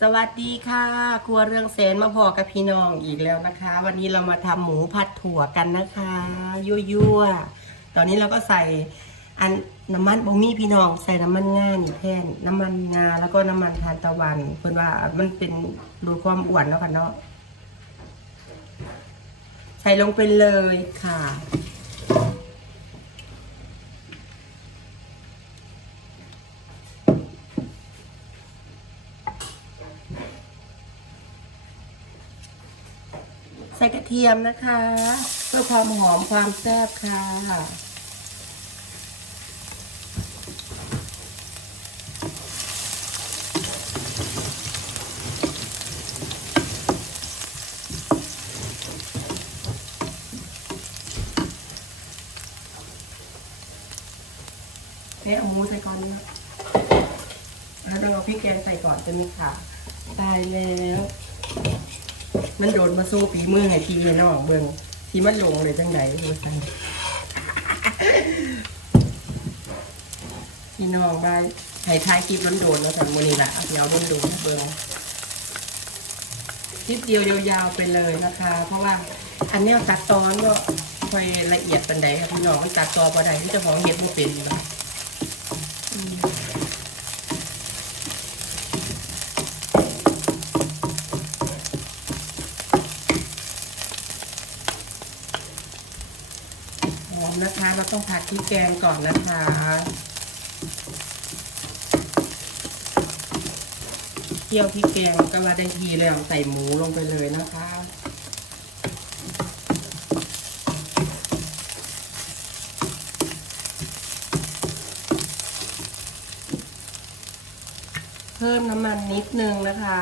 สวัสดีค่ะ ครัวเรื่องเซนมาพอกับพี่น้องอีกแล้วนะคะ วันนี้เรามาทำหมูผัดถั่วกันนะคะยั่วๆตอนนี้เราก็ใส่อันน้ำมันบะมี่พี่น้องใส่น้ำมันงานี่แทนน้ำมันงาแล้วก็น้ำมันทานตะวันเพื่อนว่ามันเป็นดูความอ้วนแล้วกันเนาะใส่ลงไปเลยค่ะ ใส่กระเทียมนะคะ เพื่อความหอมความแซ่บค่ะ เนี่ยเอาหมูใส่ก่อนนะแล้วเราเอาพริกแกงใส่ก่อนจะมีค่ะตายแล้ว มันโดนมาสู้ปีมือให้พี่น้องเบิ่งที่มันลงเลยจังไหนมาสั่งพี่น้องบ้านไห้ท้ายคลิปมันโดนแล้วสั่งมือนี่แหละเดี๋ยวมันโดนเบิ่งคลิปเดียวยาวๆไปเลยนะคะ เพราะว่าอันนี้ตัดตอนก็ค่อยละเอียดปันใดค่ะพี่น้องตัดตอนพอใดที่จะของเห็ดบ่เป็นเลยม หอมนะคะ เราต้องผัดพริกแกงก่อนนะคะ เคี่ยวพริกแกงก็ว่าได้ทีแล้วใส่หมูลงไปเลยนะคะเพิ่มน้ำมันนิดนึงนะคะ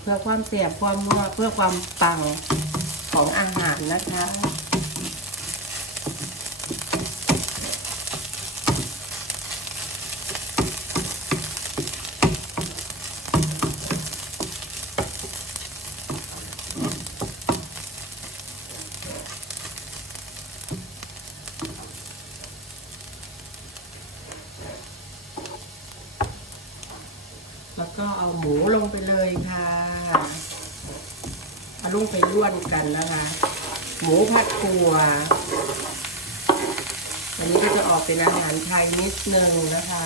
เพื่อความเสียบความนัวเพื่อความปังของอาหารนะคะ แล้วก็เอาหมูลงไปเลยค่ะเอาลงไปร่วนกันนะคะ หมูผัดถั่วอันนี้ก็จะออก เป็นอาหารไทยนิดนึงนะคะ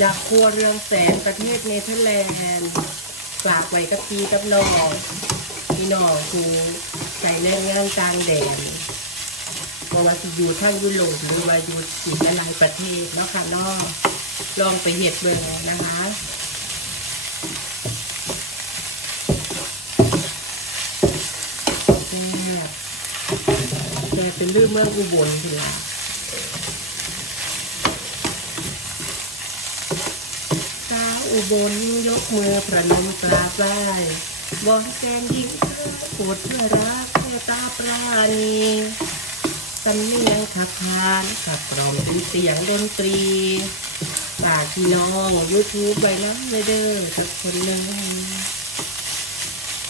จากครัวเรือนแสนประเทศเนเธอร์แลนด์ฝากไว้กับพี่กับน้องพี่น้องคือใส่แรงงานกลางแดนเพราะว่าสิอยู่ทางยุโรปหรือว่าอยู่อีกหลายประเทศเนาะค่ะน้องลองไปเห็ดเบิ่งนะคะแซ่บแต่ เป็นเรื่องเมืองอุบลทีละสาวอุบลยกมือประนมกราบไหว้วอนแกนยิ่งปวดเพื่อรักเพื่อตาปราณีสำเนียงขับพานขับกล่อมเป็นเสียงดนตรีฝากพี่น้องยูทูบไว้น้ำเลยเด้อสักคนหนึ่ง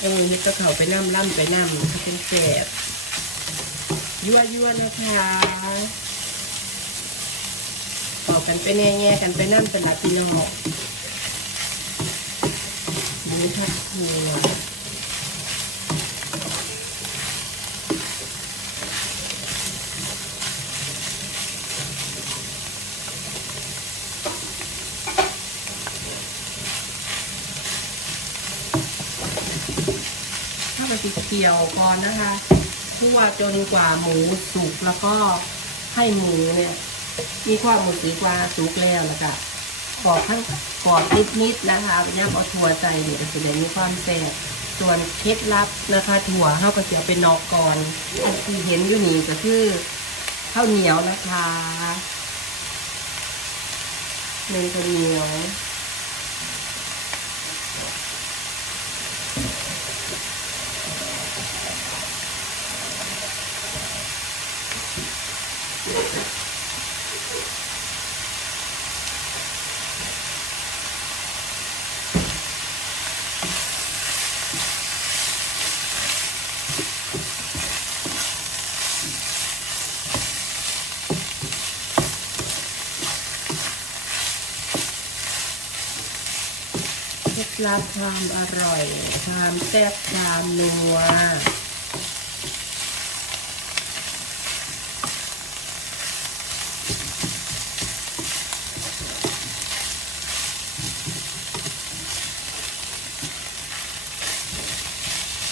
เออนี่ก็เขาไปน้ำล่ำไปน้ำถ้าเป็นแสบ ยั่วยั่วๆนะคะออกกันไปแง่ๆกันไปน้ำเป็นหลักพี่น้องหมูผัดถั่วถ้าไปติดเกี่ยวก่อนนะคะ ทั่วจนกว่าหมูสุกแล้วก็ให้หมูเนี่ยมีความหมูสีกว่าสุกแล้วแล้วก็ขอบข้างกรอบนิดๆนะคะย่ำเอาถั่วใส่เนี่ยจะได้มีความแซ่บส่วนเคล็ดลับนะคะ ถั่วข้าวกระเทียมเป็นนอกก่อนอันที่เห็นอยู่นี่ก็คือข้าวเหนียวนะคะเนยข้าวเหนียว ลับความอร่อย ความแซ่บความนัว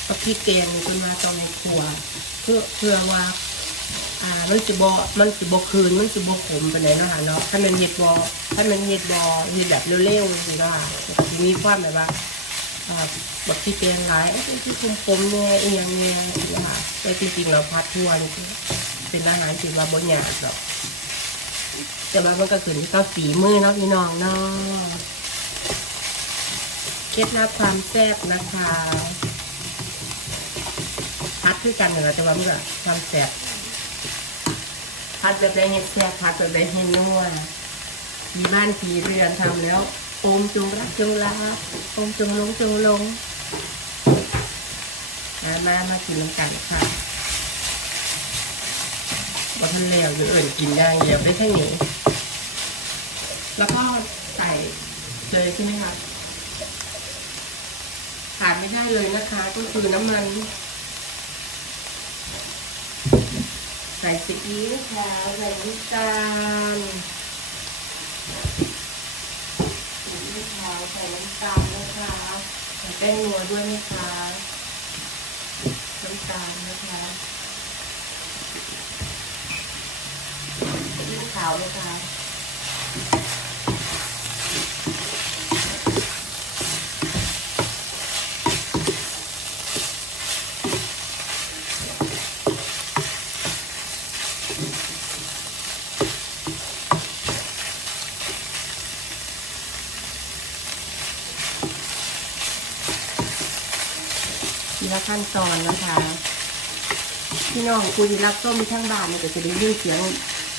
ก็พี่แกงนี่คุณมาตอนในครัว เพื่อเพื่อว่าอ่ามันจะบอมันจะบอคืนมันจะบอขมไปไหนใดเนาะค่ะเนาะถ้ามันเห็ดบอ ถ้ามันเห็ดบอเห็ดแบบเร็วๆนี่เนาะค่ะจะมีความแบบว่าอ่าบักที่เตียงหลายที่คุมผมๆเนี่ยเอียงเนี่ยนะคะแต่จริงๆเราพัดทวนเป็นอาหารที่ว่าบนหยาบหรอกแต่ว่ามันก็ขึ้นที่เขาฝีมือเนาะพี่น้องเนาะเคล็ดลับความแซ่บนะคะพัดคือกันเหรอแต่ว่ามันก็ความแซ่บพัดแบบได้เห็ดแซ่บพัดแบบได้เห็ดนัว มีบ้านผีเรือนทำแล้ว โอมจงรักจงรักโอมจงลงจงลง มามามากินน้ำกันค่ะว่าท่านแล้วอยู่เอื่นกินได้เดียวได้แค่นี้แล้วก็ใส่เลยใช่ไหมคะขาดไม่ได้เลยนะคะ ก็คือน้ำมันใส่ซีอิ๊วขาวใส่น้ำตาล สีขาวใส่น้ำตาลนะคะใส่แป้งนัวด้วยนะคะน้ำตาลนะคะสีขาวนะคะ ขั้นตอนนะคะพี่น้องคุยรับส้มทั้งบ้านเนี่ยก็จะได้ยินเสียง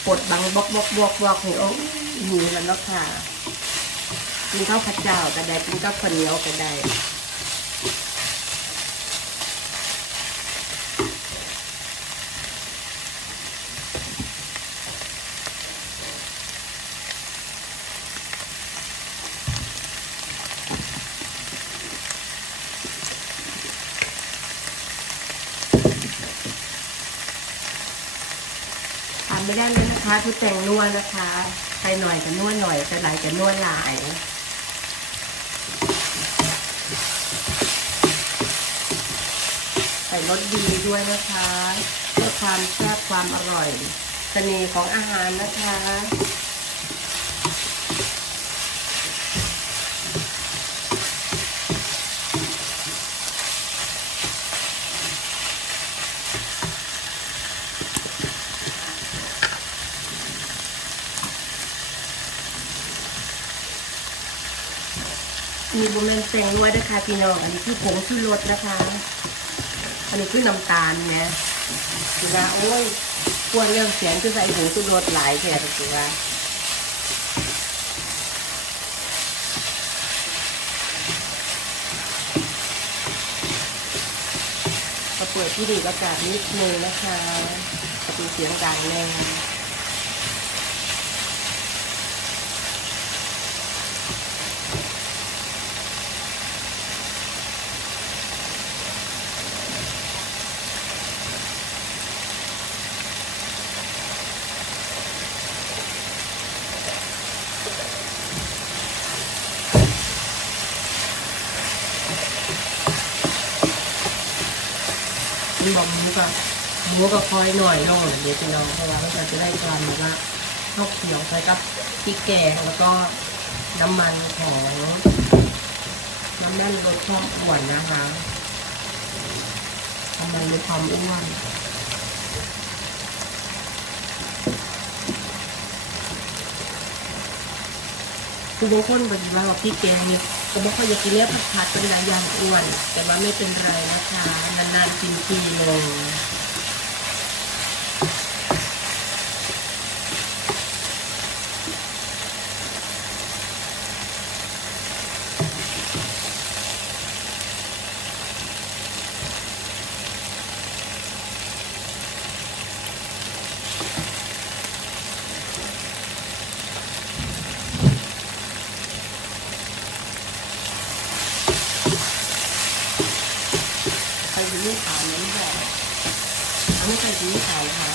ปดบังบอกบอกบอกบอกให้โอ้อยู่แล้วเนาะค่ะกินข้าวผัดเจ้าก็ได้กินข้าวข้าวเหนียวก็ได้ ไม่ได้เลยนะคะคือแต่งนวดนะคะใครหน่อยกันวดหน่อยจะหลายกันวดหลายใส่รสดีด้วยนะคะเพื่อความแซ่บความอร่อยเสน่ห์ของอาหารนะคะ มีบุเมนแตงด้วยนะคะพี่น้อง อันนี้คือผงชูรสนะคะ อันนี้คือน้ำตาลเนี่ยคือว่าโอ้ยควรเรื่องเสียงคือใส่ผงชูรสหลายแค่ตัวว่าเปิดที่ดีอากาศนิดนึงนะคะประตูเสียงดังแน่ มันบอกหมูกับหมูกับคอยหน่อยนึงเดี๋ยวจะลองเพราะว่าเราจะได้ความแบบว่าข้าวเขียวใส่กับพริกแกงแล้วก็น้ำมันของน้ำมันลดความอ้วนนะคะน้ำมันลดความอ้วน คือบางคนปฏิบัติว่าพริกแกงเนี่ยก็บอกเขาอยากกินเนื้อผัดผัดเป็นหลายอย่างอ้วน แต่ว่าไม่เป็นไรนะคะ นานๆกินทีลง ม ซีอิ๊วขาวเนี่ยไม่ได้อันนี้ใส่ซีขาวนะคะ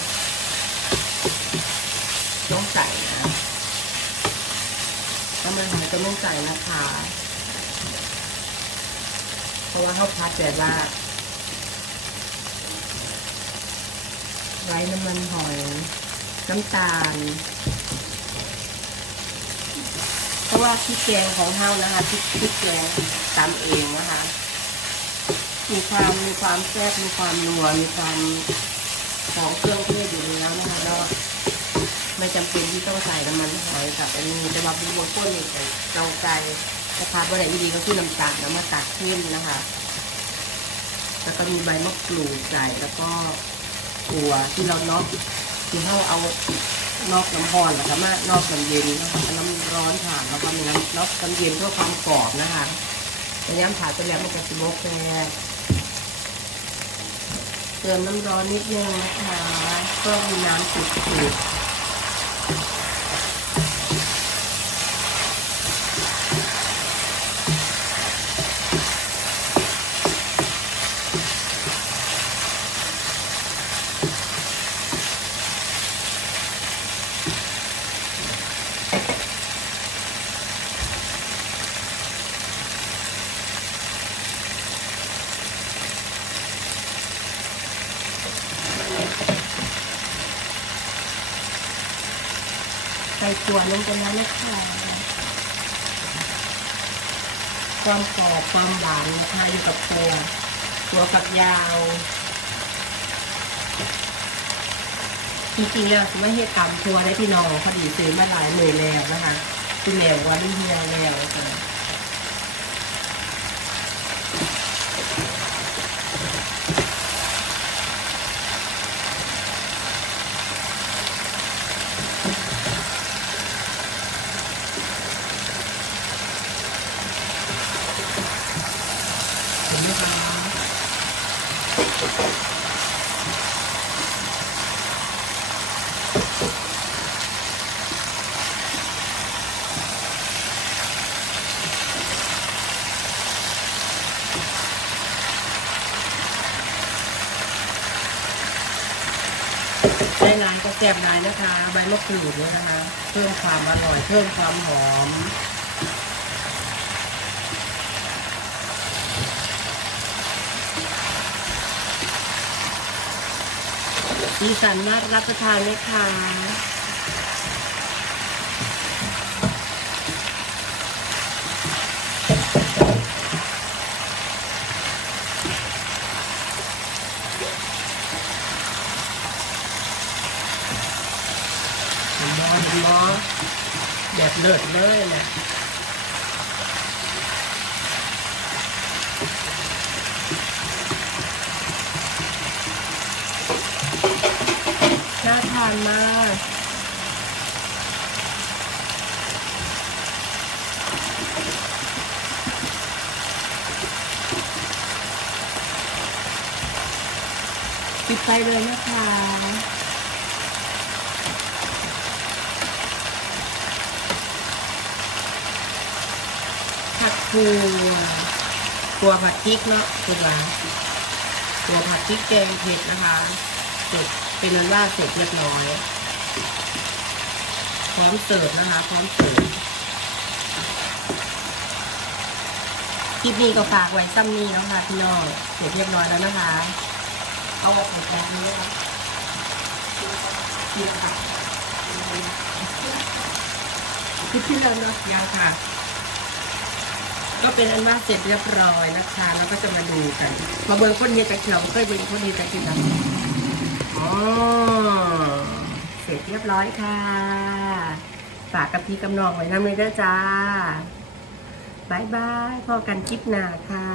ต้องใส่นะถ้ามันหายก็ต้องใส่นะคะเพราะว่าเขาพัดแบบว่าไร้น้ำมันหอย น้ำตาล เพราะว่าพริกแกงของเฮานะคะพริกพริกแกงตำเองนะคะ มีความมีความแซ่บมีความนัวมีความของเครื่องเทศอยู่แล้วนะคะแล้วไม่จำเป็นที่ต้องใส่น้ำมันหอยกับอันนี้แต่ว่าบุบก้นนี่ใส่เกาไก่แต่ขาดอะไรดีก็คือน้ำตาลน้ำมาตักขึ้นนะคะ แล้วก็มีใบมะกรูดใส่แล้วก็ถั่วที่เราเนาะที่เราเอานอกน้ำร้อนแล้วก็มานอกน้ำเย็นนะคะน้ำร้อนผ่านแล้วก็มีน้ำนอกน้ำเย็นเพื่อความกรอบนะคะแต่ย้ำผ่านไปแล้วมันจะสโมกแค่ ติมน้ำร้อนนิดนึงนะคะก็มีน้ำสุดๆ ใส่ตัวลงไปแล้วนะคะความกรอบความหวานนะคะอยู่กับตัวตัวฝักยาว จริงๆแล้วไม่ให้ตำทัวได้พี่น้องพอดีซื้อมาหลายหน่อยแล้วนะคะคุณแมววันนี้เฮียแล้วค่ะ เห็นไหมคะได้นานก็แซ่บนานนะคะ ใบมะกรูดเนี่ยนะคะ เพิ่มความอร่อย เพิ่มความหอม สีสันน่ารับประทานไหมคะเห็นมอเห็นแบบเลิศเลยนะน่า ทานมากปิดไฟเลยนะคะผักถั่วตัวผัดพริกเนาะคุณว่าตัวผัดพริกแกงเผ็ดนะคะเสร็จ เป็นนั้นว่าเสร็จเรียบร้อย พร้อมเสิร์ฟนะคะ พร้อมเสิร์ฟคลิปนี้ก็ฝากไว้ซ้ำนี้เนาะคะพี่น้องเสร็จเรียบร้อยแล้วนะคะ เอาออกแบบนี้นะคะค่ะคลิปที่เราเนาะยังค่ะ ก็เป็นอันว่าเสร็จเรียบร้อยนะคะ แล้วก็จะมาดูกัน มาเบิ่งคนเฮ็ดจากเราเคยเบิ่งคนเฮ็ดจากที่เรา อ๋อเสร็จเรียบร้อยค่ะฝากกับพี่กำนองไว้น้ำเลยเด้อจ้าบายบายพอกันคลิปหน้าค่ะ